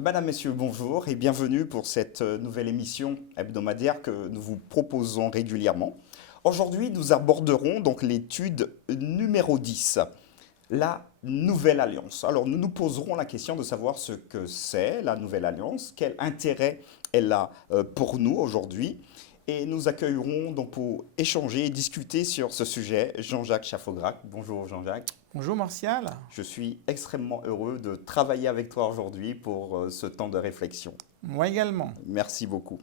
Madame, Messieurs, bonjour et bienvenue pour cette nouvelle émission hebdomadaire que nous vous proposons régulièrement. Aujourd'hui, nous aborderons donc l'étude numéro 10, la Nouvelle Alliance. Alors, nous nous poserons la question de savoir ce que c'est la Nouvelle Alliance, quel intérêt elle a pour nous aujourd'hui. Et nous accueillerons donc pour échanger et discuter sur ce sujet Jean-Jacques Chaffograc. Bonjour Jean-Jacques. Bonjour Martial. Je suis extrêmement heureux de travailler avec toi aujourd'hui pour ce temps de réflexion. Moi également. Merci beaucoup.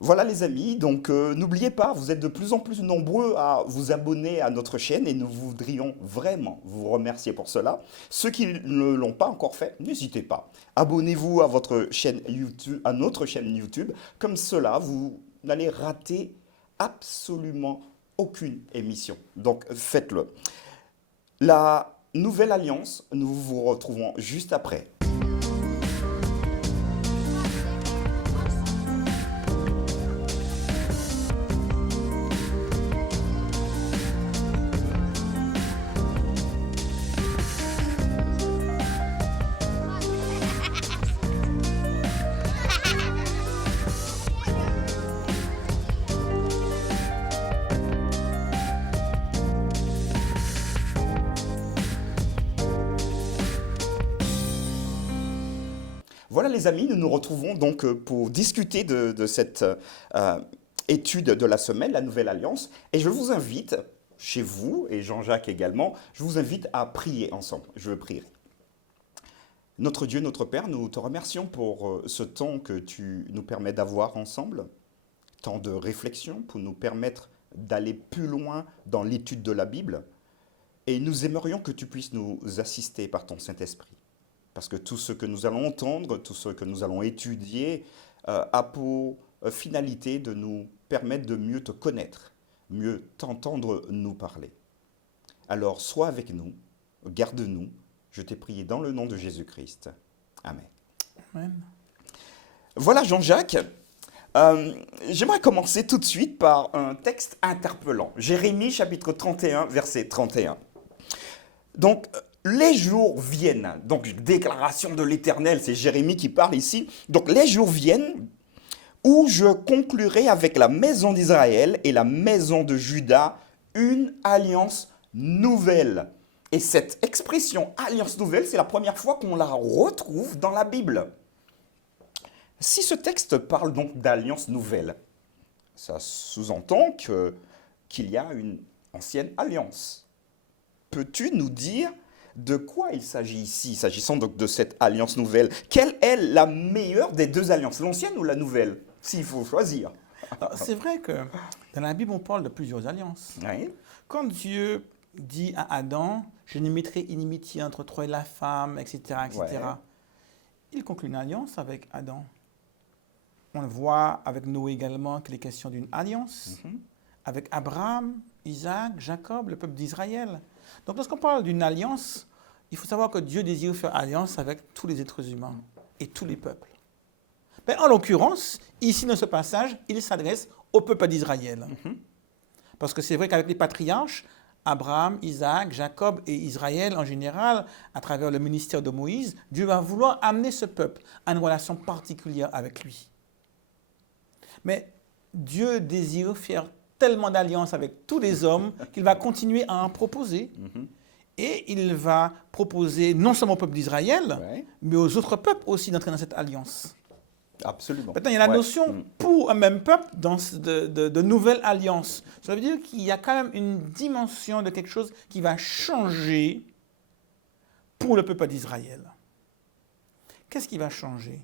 Voilà les amis, donc n'oubliez pas, vous êtes de plus en plus nombreux à vous abonner à notre chaîne et nous voudrions vraiment vous remercier pour cela. Ceux qui ne l'ont pas encore fait, n'hésitez pas. Abonnez-vous à votre chaîne YouTube, à notre chaîne YouTube, comme cela vous n'allez rater absolument aucune émission. Donc faites-le. La Nouvelle Alliance, nous vous retrouvons juste après. Voilà les amis, nous nous retrouvons donc pour discuter de cette étude de la semaine, la Nouvelle Alliance. Et je vous invite, chez vous et Jean-Jacques également, je vous invite à prier ensemble. Je prierai. Notre Dieu, notre Père, nous te remercions pour ce temps que tu nous permets d'avoir ensemble, temps de réflexion pour nous permettre d'aller plus loin dans l'étude de la Bible. Et nous aimerions que tu puisses nous assister par ton Saint-Esprit. Parce que tout ce que nous allons entendre, tout ce que nous allons étudier, a pour finalité de nous permettre de mieux te connaître, mieux t'entendre nous parler. Alors, sois avec nous, garde-nous, je t'ai prié dans le nom de Jésus-Christ. Amen. Amen. Voilà Jean-Jacques. J'aimerais commencer tout de suite par un texte interpellant. Jérémie chapitre 31, verset 31. Donc, les jours viennent, donc déclaration de l'Éternel, c'est Jérémie qui parle ici. Donc les jours viennent où je conclurai avec la maison d'Israël et la maison de Juda une alliance nouvelle. Et cette expression alliance nouvelle, c'est la première fois qu'on la retrouve dans la Bible. Si ce texte parle donc d'alliance nouvelle, ça sous-entend qu'il y a une ancienne alliance. Peux-tu nous dire de quoi il s'agit ici, s'agissant donc de cette alliance nouvelle? Quelle est la meilleure des deux alliances, l'ancienne ou la nouvelle, s'il faut choisir? C'est vrai que dans la Bible, on parle de plusieurs alliances. Oui. Quand Dieu dit à Adam, je ne mettrai inimitié entre toi et la femme, etc., etc., Ouais. il conclut une alliance avec Adam. On le voit avec Noé également qu'il est question d'une alliance, avec Abraham, Isaac, Jacob, le peuple d'Israël. Donc lorsqu'on parle d'une alliance, il faut savoir que Dieu désire faire alliance avec tous les êtres humains et tous les peuples. Mais en l'occurrence, ici dans ce passage, il s'adresse au peuple d'Israël. Parce que c'est vrai qu'avec les patriarches, Abraham, Isaac, Jacob et Israël en général, à travers le ministère de Moïse, Dieu va vouloir amener ce peuple à une relation particulière avec lui. Mais Dieu désire faire tellement d'alliances avec tous les hommes qu'il va continuer à en proposer. Et il va proposer non seulement au peuple d'Israël, Ouais. mais aux autres peuples aussi d'entrer dans cette alliance. Absolument. Maintenant, il y a la Ouais. notion pour un même peuple de nouvelle alliance. Ça veut dire qu'il y a quand même une dimension de quelque chose qui va changer pour le peuple d'Israël. Qu'est-ce qui va changer?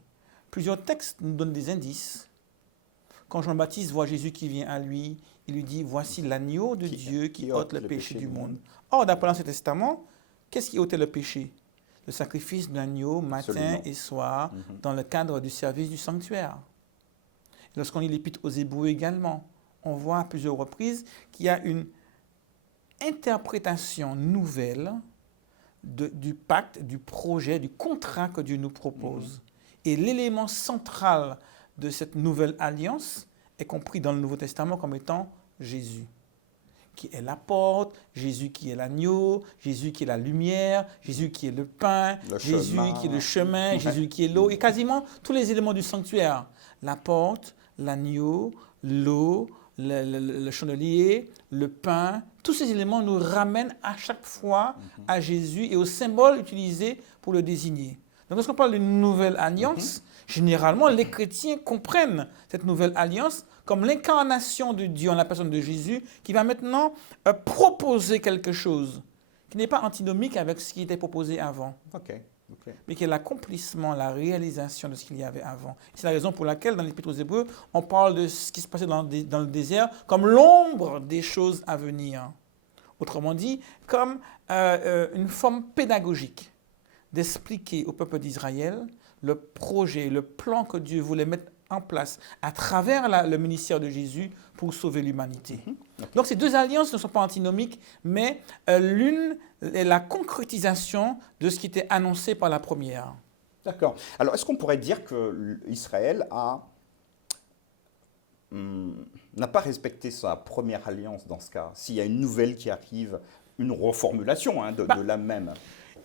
Plusieurs textes nous donnent des indices. Quand Jean-Baptiste voit Jésus qui vient à lui, il lui dit, voici l'agneau de Dieu qui ôte le péché du monde. Or, d'après l'Ancien Testament, qu'est-ce qui ôtait le péché? Le sacrifice de l'agneau matin Absolument. et soir dans le cadre du service du sanctuaire. Lorsqu'on lit l'Épître aux Hébreux également, on voit à plusieurs reprises qu'il y a une interprétation nouvelle du pacte, du projet, du contrat que Dieu nous propose. Et l'élément central de cette nouvelle alliance est compris dans le Nouveau Testament comme étant Jésus. qui est la porte, Jésus qui est l'agneau, Jésus qui est la lumière, Jésus qui est le pain, Jésus qui est le chemin, Jésus qui est l'eau, et quasiment tous les éléments du sanctuaire. La porte, l'agneau, l'eau, le chandelier, le pain, tous ces éléments nous ramènent à chaque fois à Jésus et au symbole utilisé pour le désigner. Donc lorsqu'on parle d'une nouvelle alliance, généralement les chrétiens comprennent cette nouvelle alliance comme l'incarnation de Dieu en la personne de Jésus qui va maintenant proposer quelque chose qui n'est pas antinomique avec ce qui était proposé avant. Mais qui est l'accomplissement, la réalisation de ce qu'il y avait avant. C'est la raison pour laquelle, dans l'Épître aux Hébreux, on parle de ce qui se passait dans le désert comme l'ombre des choses à venir. Autrement dit, comme une forme pédagogique d'expliquer au peuple d'Israël le projet, le plan que Dieu voulait mettre en place à travers le ministère de Jésus pour sauver l'humanité. Donc ces deux alliances ne sont pas antinomiques, mais l'une est la concrétisation de ce qui était annoncé par la première. D'accord. Alors, est-ce qu'on pourrait dire que Israël n'a pas respecté sa première alliance dans ce cas? S'il y a une nouvelle qui arrive, une reformulation de la même.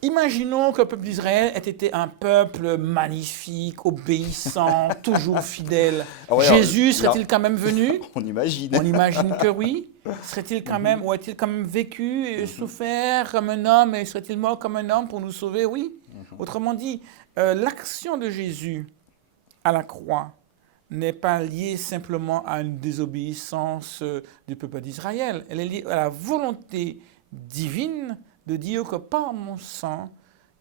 Imaginons que le peuple d'Israël ait été un peuple magnifique, obéissant, toujours fidèle. Jésus serait-il quand même venu? On imagine. On imagine que oui. Serait-il quand même, ou a-t-il quand même vécu et souffert comme un homme, et serait-il mort comme un homme pour nous sauver? Oui. Autrement dit, l'action de Jésus à la croix n'est pas liée simplement à une désobéissance du peuple d'Israël. Elle est liée à la volonté divine de dire que par mon sang,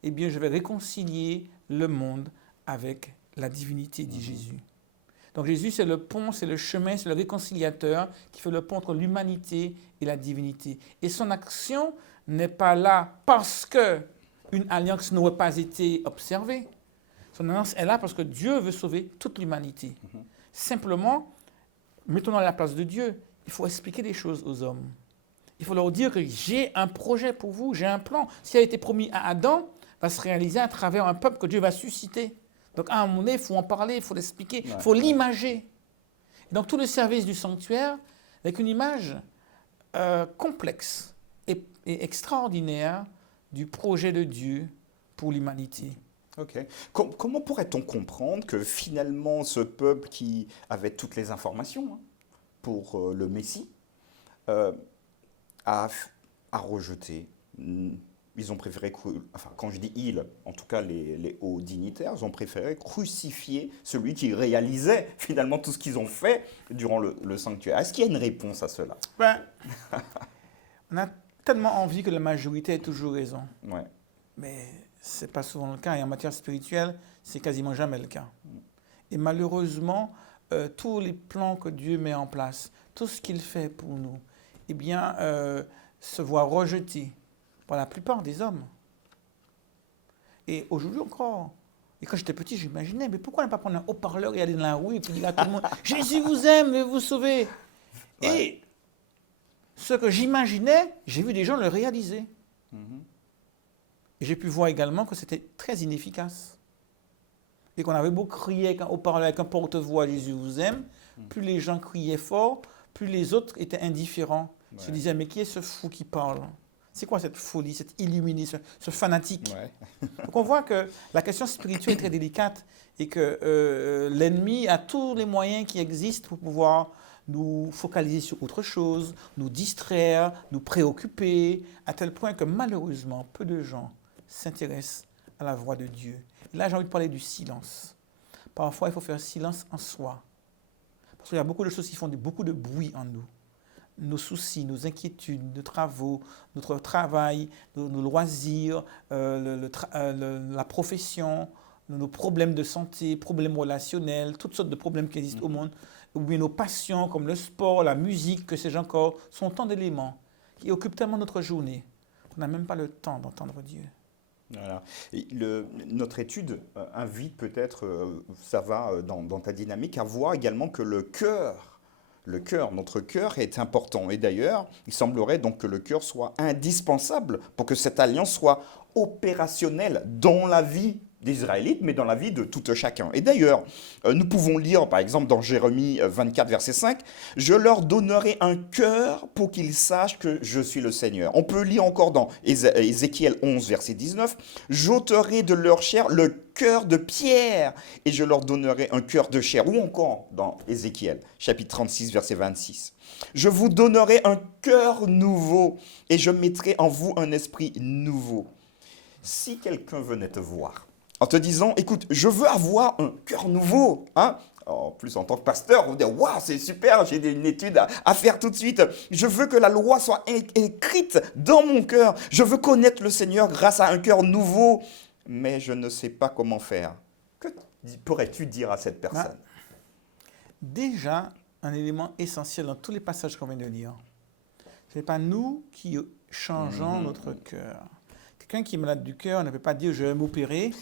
eh bien, je vais réconcilier le monde avec la divinité, dit Jésus. Donc Jésus, c'est le pont, c'est le chemin, c'est le réconciliateur qui fait le pont entre l'humanité et la divinité. Et son action n'est pas là parce qu'une alliance n'aurait pas été observée. Son alliance est là parce que Dieu veut sauver toute l'humanité. Simplement, mettons-nous à la place de Dieu. Il faut expliquer les choses aux hommes. Il faut leur dire que j'ai un projet pour vous, j'ai un plan. Ce qui a été promis à Adam va se réaliser à travers un peuple que Dieu va susciter. Donc à un moment donné, il faut en parler, il faut l'expliquer, il faut l'imager. Donc tout le service du sanctuaire avec une image complexe et extraordinaire du projet de Dieu pour l'humanité. Comment pourrait-on comprendre que finalement ce peuple qui avait toutes les informations pour le Messie a rejeté? Ils ont préféré, enfin quand je dis ils, en tout cas les hauts dignitaires, ils ont préféré crucifier celui qui réalisait finalement tout ce qu'ils ont fait durant le sanctuaire. Est-ce qu'il y a une réponse à cela? On a tellement envie que la majorité ait toujours raison. Mais ce n'est pas souvent le cas. Et en matière spirituelle, c'est quasiment jamais le cas. Et malheureusement, tous les plans que Dieu met en place, tout ce qu'il fait pour nous, eh bien, se voit rejeté par la plupart des hommes. Et aujourd'hui encore, et quand j'étais petit, j'imaginais, mais pourquoi ne pas prendre un haut-parleur et aller dans la rue et puis dire à tout le monde, Jésus vous aime, et vous sauver. Et ce que j'imaginais, j'ai vu des gens le réaliser. Et j'ai pu voir également que c'était très inefficace. Et qu'on avait beau crier avec un haut-parleur, avec un porte-voix, Jésus vous aime, plus les gens criaient fort, plus les autres étaient indifférents. Ils se disaient, mais qui est ce fou qui parle? C'est quoi cette folie, cet illuminé, ce fanatique? Donc on voit que la question spirituelle est très délicate et que l'ennemi a tous les moyens qui existent pour pouvoir nous focaliser sur autre chose, nous distraire, nous préoccuper, à tel point que malheureusement, peu de gens s'intéressent à la voix de Dieu. Et là, j'ai envie de parler du silence. Parfois, il faut faire silence en soi. Parce qu'il y a beaucoup de choses qui font beaucoup de bruit en nous. Nos soucis, nos inquiétudes, nos travaux, notre travail, nos loisirs, la profession, nos problèmes de santé, problèmes relationnels, toutes sortes de problèmes qui existent au monde, ou bien nos passions comme le sport, la musique, que sais-je encore, sont tant d'éléments qui occupent tellement notre journée qu'on n'a même pas le temps d'entendre Dieu. Voilà. Et notre étude invite peut-être, ça va dans ta dynamique, à voir également que notre cœur est important. Et d'ailleurs, il semblerait donc que le cœur soit indispensable pour que cette alliance soit opérationnelle dans la vie des Israélites, mais dans la vie de tout chacun. Et d'ailleurs, nous pouvons lire, par exemple, dans Jérémie 24, verset 5, « Je leur donnerai un cœur pour qu'ils sachent que je suis le Seigneur. » On peut lire encore dans Ézéchiel 11, verset 19, « J'ôterai de leur chair le cœur de pierre et je leur donnerai un cœur de chair. » Ou encore dans Ézéchiel, chapitre 36, verset 26. « Je vous donnerai un cœur nouveau et je mettrai en vous un esprit nouveau. » Si quelqu'un venait te voir en te disant, écoute, je veux avoir un cœur nouveau, hein? En plus, en tant que pasteur, on va dire, waouh, c'est super, j'ai une étude à faire tout de suite. Je veux que la loi soit écrite dans mon cœur. Je veux connaître le Seigneur grâce à un cœur nouveau, mais je ne sais pas comment faire. Que pourrais-tu dire à cette personne? Déjà, un élément essentiel dans tous les passages qu'on vient de lire, ce n'est pas nous qui changeons notre cœur. Quelqu'un qui est malade du cœur ne peut pas dire, je vais m'opérer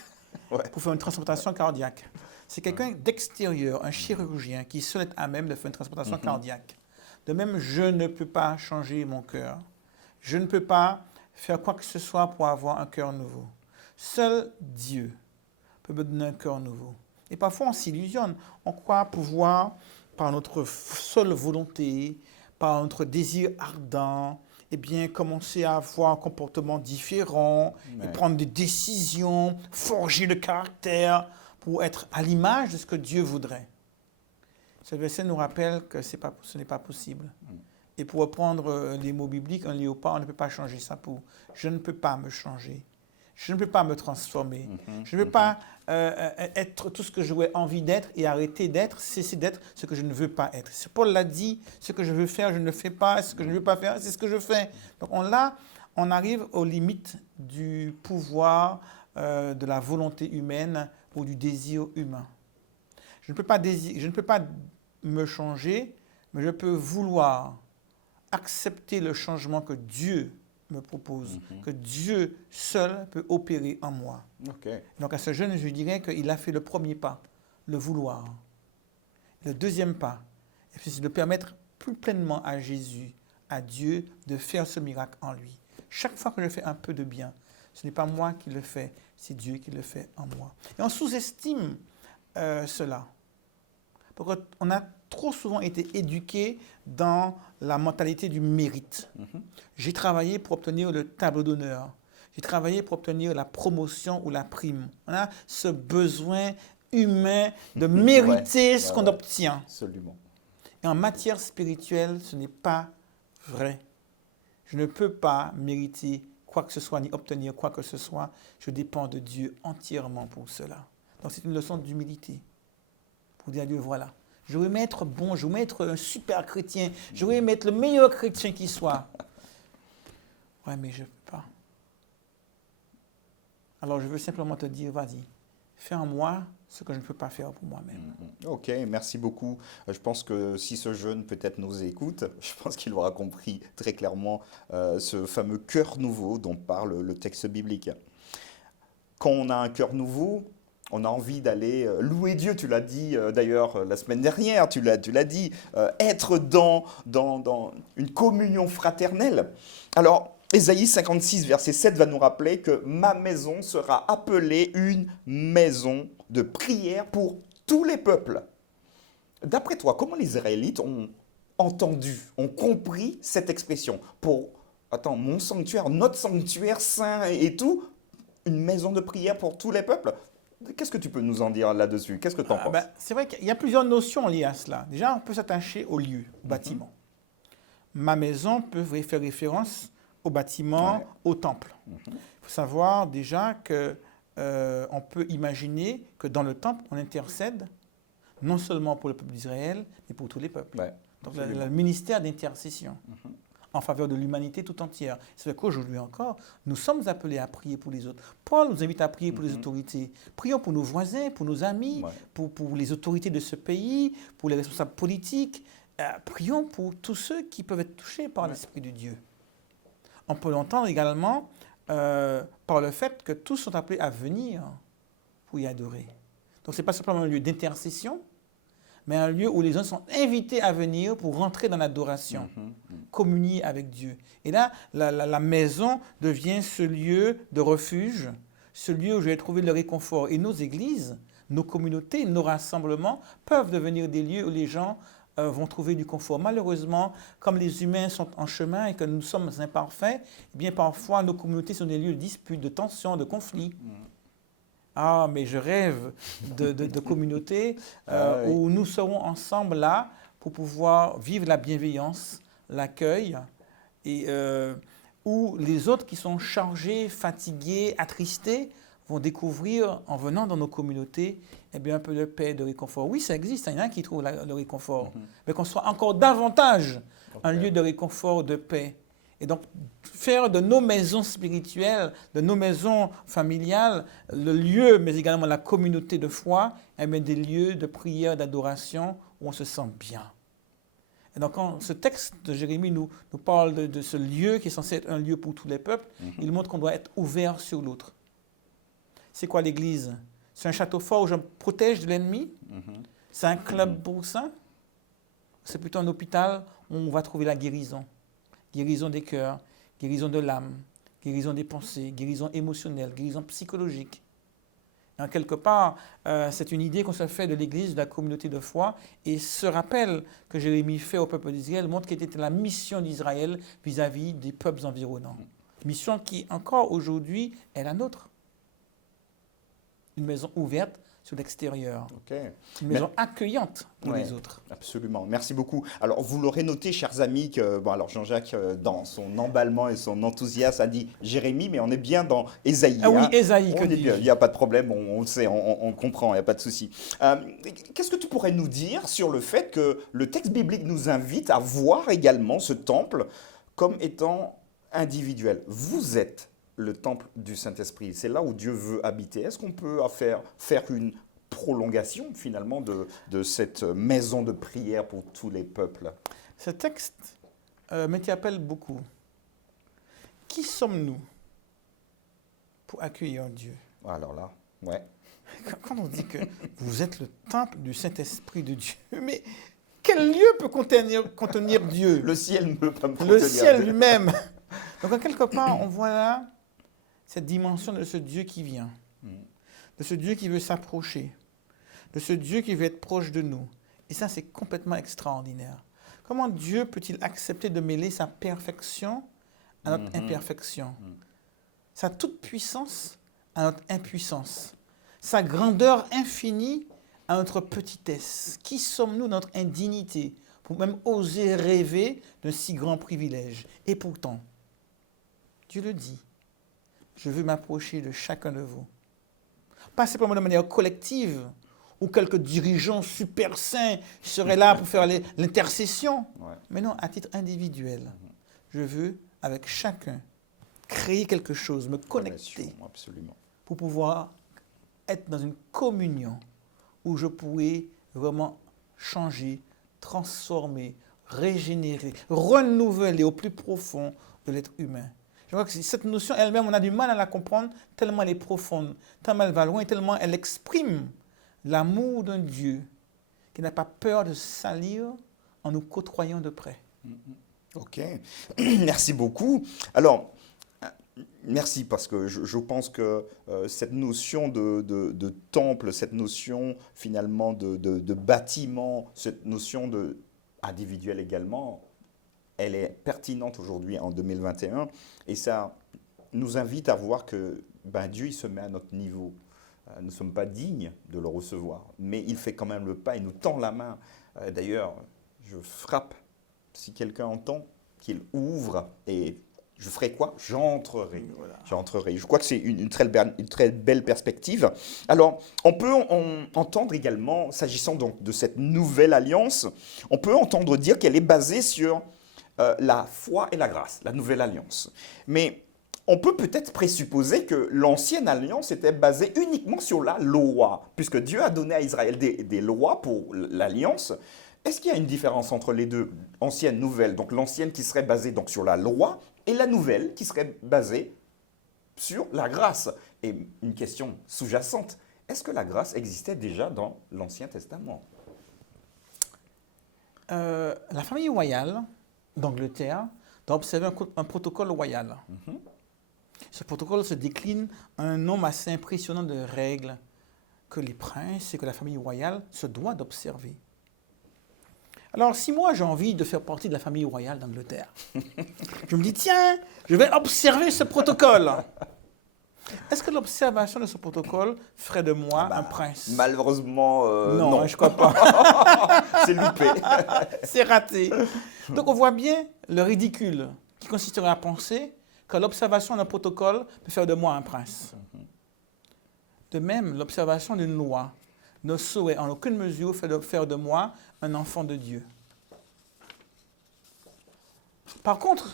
pour faire une transplantation cardiaque. C'est quelqu'un d'extérieur, un chirurgien, qui seul est à même de faire une transplantation cardiaque. De même, je ne peux pas changer mon cœur. Je ne peux pas faire quoi que ce soit pour avoir un cœur nouveau. Seul Dieu peut me donner un cœur nouveau. Et parfois, on s'illusionne. On croit pouvoir, par notre seule volonté, par notre désir ardent, eh bien, commencer à avoir un comportement différent, et prendre des décisions, forger le caractère pour être à l'image de ce que Dieu voudrait. Ce verset nous rappelle que ce n'est pas possible. Et pour reprendre les mots bibliques, un léopard, on ne peut pas changer sa peau. Je ne peux pas me changer. Je ne peux pas me transformer. Je ne peux pas être tout ce que j'aurais envie d'être et arrêter d'être, cesser d'être ce que je ne veux pas être. Paul l'a dit, ce que je veux faire, je ne le fais pas. Ce que je ne veux pas faire, c'est ce que je fais. Donc on arrive aux limites du pouvoir de la volonté humaine ou du désir humain. Je ne peux pas me changer, mais je peux vouloir accepter le changement que Dieu me propose, que Dieu seul peut opérer en moi. Donc à ce jeune, je dirais qu'il a fait le premier pas, le vouloir. Le deuxième pas, c'est de permettre plus pleinement à Jésus, à Dieu, de faire ce miracle en lui. Chaque fois que je fais un peu de bien, ce n'est pas moi qui le fais, c'est Dieu qui le fait en moi. Et on sous-estime cela. Parce qu'on a trop souvent été éduqués dans la mentalité du mérite. J'ai travaillé pour obtenir le tableau d'honneur. J'ai travaillé pour obtenir la promotion ou la prime. On a ce besoin humain de mériter ce qu'on obtient. Absolument. Et en matière spirituelle, ce n'est pas vrai. Je ne peux pas mériter quoi que ce soit, ni obtenir quoi que ce soit. Je dépends de Dieu entièrement pour cela. Donc c'est une leçon d'humilité. Pour dire à Dieu, voilà, je veux être bon, je veux être un super chrétien, je veux être le meilleur chrétien qui soit. Ouais, mais je ne peux pas. Alors je veux simplement te dire, vas-y, fais en moi ce que je ne peux pas faire pour moi-même. Ok, merci beaucoup. Je pense que si ce jeune peut-être nous écoute, je pense qu'il aura compris très clairement ce fameux cœur nouveau dont parle le texte biblique. Quand on a un cœur nouveau, on a envie d'aller louer Dieu, tu l'as dit d'ailleurs la semaine dernière, tu l'as dit, être dans une communion fraternelle. Alors, Ésaïe 56, verset 7 va nous rappeler que ma maison sera appelée une maison de prière pour tous les peuples. D'après toi, comment les Israélites ont entendu, ont compris cette expression pour, mon sanctuaire, notre sanctuaire saint et tout, une maison de prière pour tous les peuples? Qu'est-ce que tu peux nous en dire là-dessus? Qu'est-ce que tu en penses? C'est vrai qu'il y a plusieurs notions liées à cela. Déjà, on peut s'attacher au lieu, au bâtiment. Ma maison peut faire référence au bâtiment, au temple. Il faut savoir déjà qu'on peut imaginer que dans le temple, on intercède non seulement pour le peuple d'Israël, mais pour tous les peuples. Donc le ministère d'intercession en faveur de l'humanité tout entière. C'est vrai qu'aujourd'hui encore, nous sommes appelés à prier pour les autres. Paul nous invite à prier pour les autorités. Prions pour nos voisins, pour nos amis, pour les autorités de ce pays, pour les responsables politiques. Prions pour tous ceux qui peuvent être touchés par l'Esprit de Dieu. On peut l'entendre également par le fait que tous sont appelés à venir pour y adorer. Donc ce n'est pas simplement un lieu d'intercession, mais un lieu où les gens sont invités à venir pour rentrer dans l'adoration, communier avec Dieu. Et là, la maison devient ce lieu de refuge, ce lieu où je vais trouver le réconfort. Et nos églises, nos communautés, nos rassemblements peuvent devenir des lieux où les gens vont trouver du confort. Malheureusement, comme les humains sont en chemin et que nous sommes imparfaits, eh bien parfois nos communautés sont des lieux de disputes, de tensions, de conflits. Ah, mais je rêve de communautés Oui. où nous serons ensemble là pour pouvoir vivre la bienveillance, l'accueil, et où les autres qui sont chargés, fatigués, attristés, vont découvrir, en venant dans nos communautés, eh bien, un peu de paix, de réconfort. Oui, ça existe, il y en a qui trouvent le réconfort, mais qu'on soit encore davantage un lieu de réconfort, de paix. Et donc, faire de nos maisons spirituelles, de nos maisons familiales, le lieu, mais également la communauté de foi, eh bien, des lieux de prière, d'adoration, où on se sent bien. Et donc, quand ce texte de Jérémie nous parle de ce lieu qui est censé être un lieu pour tous les peuples, il montre qu'on doit être ouvert sur l'autre. C'est quoi l'Église? C'est un château fort où je me protège de l'ennemi? C'est un club pour ça? C'est plutôt un hôpital où on va trouver la guérison. Guérison des cœurs, guérison de l'âme, guérison des pensées, guérison émotionnelle, guérison psychologique. En quelque part, c'est une idée qu'on se fait de l'Église, de la communauté de foi, et ce rappel que Jérémie fait au peuple d'Israël montre quelle était la mission d'Israël vis-à-vis des peuples environnants. Mission qui, encore aujourd'hui, est la nôtre. Une maison ouverte sur l'extérieur. Une maison accueillante pour les autres. Absolument. Merci beaucoup. Alors, vous l'aurez noté, chers amis, que alors Jean-Jacques, dans son emballement et son enthousiasme, a dit Jérémie, mais on est bien dans Ésaïe. Ah oui, Ésaïe, on est bien. Il n'y a pas de problème, on le sait, on comprend, il n'y a pas de souci. Qu'est-ce que tu pourrais nous dire sur le fait que le texte biblique nous invite à voir également ce temple comme étant individuel? Vous êtes le temple du Saint-Esprit. C'est là où Dieu veut habiter. Est-ce qu'on peut faire une prolongation finalement de cette maison de prière pour tous les peuples? Ce texte m'interpelle beaucoup. Qui sommes-nous pour accueillir Dieu? Alors là, ouais. Quand on dit que vous êtes le temple du Saint-Esprit de Dieu, mais quel lieu peut contenir Dieu? Le ciel ne peut pas me contenir. Le ciel lui-même. Donc, en quelque part, on voit là cette dimension de ce Dieu qui vient, de ce Dieu qui veut s'approcher, de ce Dieu qui veut être proche de nous. Et ça, c'est complètement extraordinaire. Comment Dieu peut-il accepter de mêler sa perfection à notre imperfection, sa toute-puissance à notre impuissance, sa grandeur infinie à notre petitesse? Qui sommes-nous, notre indignité, pour même oser rêver d'un si grand privilège? Et pourtant, Dieu le dit. Je veux m'approcher de chacun de vous. Pas simplement de manière collective, où quelques dirigeants super saints seraient là pour faire l'intercession. Mais non, à titre individuel. Je veux, avec chacun, créer quelque chose, me connecter. Absolument. Pour pouvoir être dans une communion où je pourrais vraiment changer, transformer, régénérer, renouveler au plus profond de l'être humain. Je crois que cette notion elle-même, on a du mal à la comprendre tellement elle est profonde, tellement elle va loin, tellement elle exprime l'amour d'un Dieu qui n'a pas peur de salir en nous côtoyant de près. Ok, merci beaucoup. Alors, merci parce que je pense que cette notion de temple, cette notion finalement de bâtiment, cette notion individuelle également, elle est pertinente aujourd'hui en 2021 et ça nous invite à voir que Dieu il se met à notre niveau. Nous ne sommes pas dignes de le recevoir, mais il fait quand même le pas, il nous tend la main. D'ailleurs, je frappe, si quelqu'un entend, qu'il ouvre et je ferai quoi? J'entrerai. Voilà. J'entrerai. Je crois que c'est une très belle perspective. Alors, on peut entendre également, s'agissant donc de cette nouvelle alliance, on peut entendre dire qu'elle est basée sur la foi et la grâce, la nouvelle alliance. Mais on peut peut-être présupposer que l'ancienne alliance était basée uniquement sur la loi, puisque Dieu a donné à Israël des lois pour l'alliance. Est-ce qu'il y a une différence entre les deux, ancienne, nouvelle? Donc l'ancienne qui serait basée donc sur la loi et la nouvelle qui serait basée sur la grâce. Et une question sous-jacente, est-ce que la grâce existait déjà dans l'Ancien Testament? La famille royale d'Angleterre doit observer un protocole royal. Ce protocole se décline en un nombre assez impressionnant de règles que les princes et que la famille royale se doit d'observer. Alors, si moi j'ai envie de faire partie de la famille royale d'Angleterre, je me dis, tiens, je vais observer ce protocole. Est-ce que l'observation de ce protocole ferait de moi un prince? Malheureusement, Non, non. je crois pas. C'est loupé. C'est raté. Donc on voit bien le ridicule qui consisterait à penser que l'observation d'un protocole peut faire de moi un prince. De même, l'observation d'une loi ne saurait en aucune mesure faire de moi un enfant de Dieu. Par contre,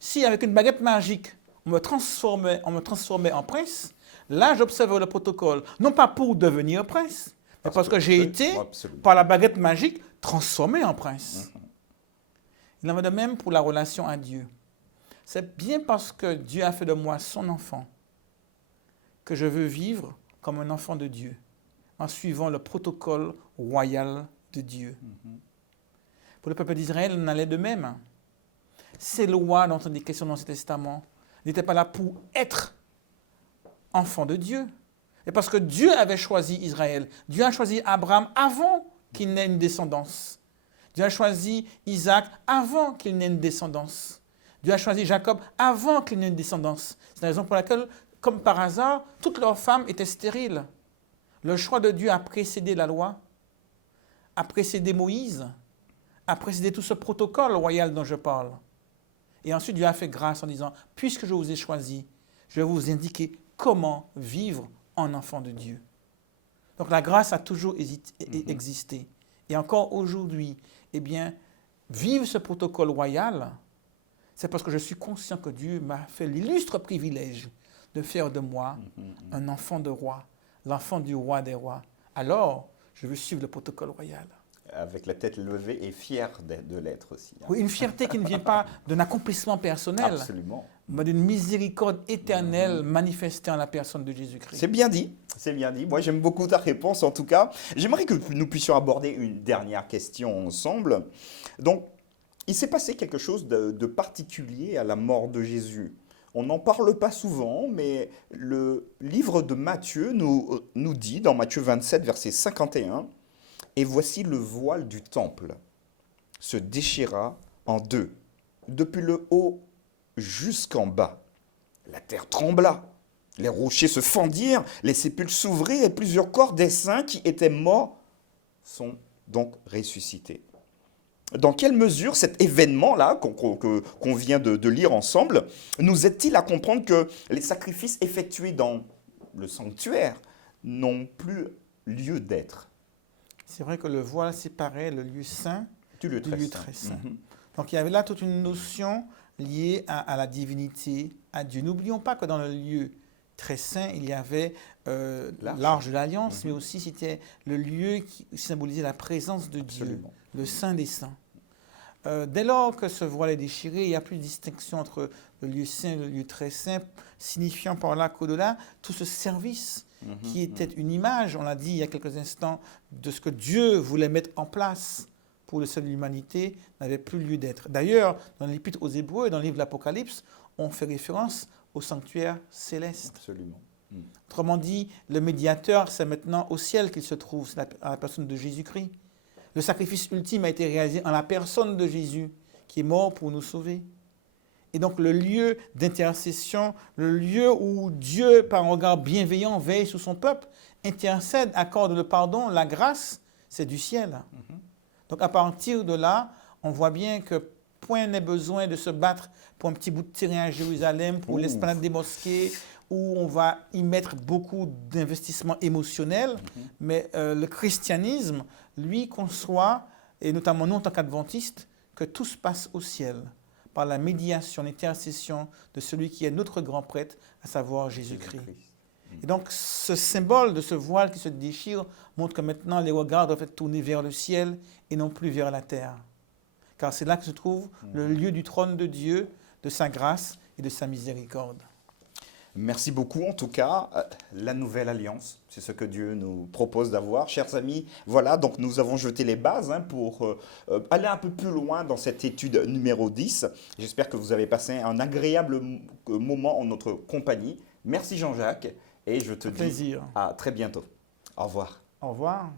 si avec une baguette magique, on me transformait en prince, là j'observerais le protocole, non pas pour devenir prince, mais parce que j'ai été, par la baguette magique, transformé en prince. Il en va de même pour la relation à Dieu. C'est bien parce que Dieu a fait de moi son enfant que je veux vivre comme un enfant de Dieu, en suivant le protocole royal de Dieu. Pour le peuple d'Israël, on allait de même. Ces lois dont on dit question dans ce testament n'étaient pas là pour être enfant de Dieu. Et parce que Dieu avait choisi Israël. Dieu a choisi Abraham avant qu'il n'ait une descendance. Dieu a choisi Isaac avant qu'il n'ait une descendance. Dieu a choisi Jacob avant qu'il n'ait une descendance. C'est la raison pour laquelle, comme par hasard, toutes leurs femmes étaient stériles. Le choix de Dieu a précédé la loi, a précédé Moïse, a précédé tout ce protocole royal dont je parle. Et ensuite, Dieu a fait grâce en disant, puisque je vous ai choisi, je vais vous indiquer comment vivre en enfant de Dieu. Donc la grâce a toujours existé. Et encore aujourd'hui, eh bien, vivre ce protocole royal, c'est parce que je suis conscient que Dieu m'a fait l'illustre privilège de faire de moi un enfant de roi, l'enfant du roi des rois. Alors, je veux suivre le protocole royal. Avec la tête levée et fier de l'être aussi. Oui, une fierté qui ne vient pas d'un accomplissement personnel, Absolument. mais d'une miséricorde éternelle manifestée en la personne de Jésus-Christ. C'est bien dit, c'est bien dit. Moi, j'aime beaucoup ta réponse en tout cas. J'aimerais que nous puissions aborder une dernière question ensemble. Donc, il s'est passé quelque chose de particulier à la mort de Jésus. On n'en parle pas souvent, mais le livre de Matthieu nous dit, dans Matthieu 27, verset 51, « Et voici le voile du temple se déchira en deux, depuis le haut jusqu'en bas. La terre trembla, les rochers se fendirent, les sépulcres s'ouvrirent et plusieurs corps des saints qui étaient morts sont donc ressuscités. » Dans quelle mesure cet événement-là, qu'on vient de lire ensemble, nous aide-t-il à comprendre que les sacrifices effectués dans le sanctuaire n'ont plus lieu d'être? C'est vrai que le voile séparait le lieu saint Du lieu très saint. Donc il y avait là toute une notion liée à la divinité, à Dieu. N'oublions pas que dans le lieu très saint, il y avait l'arche de l'Alliance, mais aussi c'était le lieu qui symbolisait la présence de Dieu, le Saint des Saints. Dès lors que ce voile est déchiré, il n'y a plus de distinction entre le lieu saint et le lieu très saint, signifiant par là qu'au-delà, tout ce service qui était une image, on l'a dit il y a quelques instants, de ce que Dieu voulait mettre en place pour le salut de l'humanité, n'avait plus lieu d'être. D'ailleurs, dans l'Épître aux Hébreux, dans le livre de l'Apocalypse, on fait référence au sanctuaire céleste. Absolument. Autrement dit, le médiateur, c'est maintenant au ciel qu'il se trouve, c'est la personne de Jésus-Christ. Le sacrifice ultime a été réalisé en la personne de Jésus, qui est mort pour nous sauver. Et donc le lieu d'intercession, le lieu où Dieu, par un regard bienveillant, veille sur son peuple, intercède, accorde le pardon, la grâce, c'est du ciel. Donc à partir de là, on voit bien que point n'est besoin de se battre pour un petit bout de terrain à Jérusalem, pour l'esplanade des mosquées, où on va y mettre beaucoup d'investissements émotionnels, mais le christianisme, lui, conçoit, et notamment nous en tant qu'adventistes, que tout se passe au ciel, par la médiation, l'intercession de celui qui est notre grand prêtre, à savoir Jésus-Christ. Et donc, ce symbole de ce voile qui se déchire montre que maintenant, les regards doivent être tournés vers le ciel et non plus vers la terre. Car c'est là que se trouve le lieu du trône de Dieu, de sa grâce et de sa miséricorde. Merci beaucoup en tout cas. La nouvelle alliance, c'est ce que Dieu nous propose d'avoir. Chers amis, voilà, donc nous avons jeté les bases pour aller un peu plus loin dans cette étude numéro 10. J'espère que vous avez passé un agréable moment en notre compagnie. Merci Jean-Jacques et je te dis Plaisir. à très bientôt. Au revoir. Au revoir.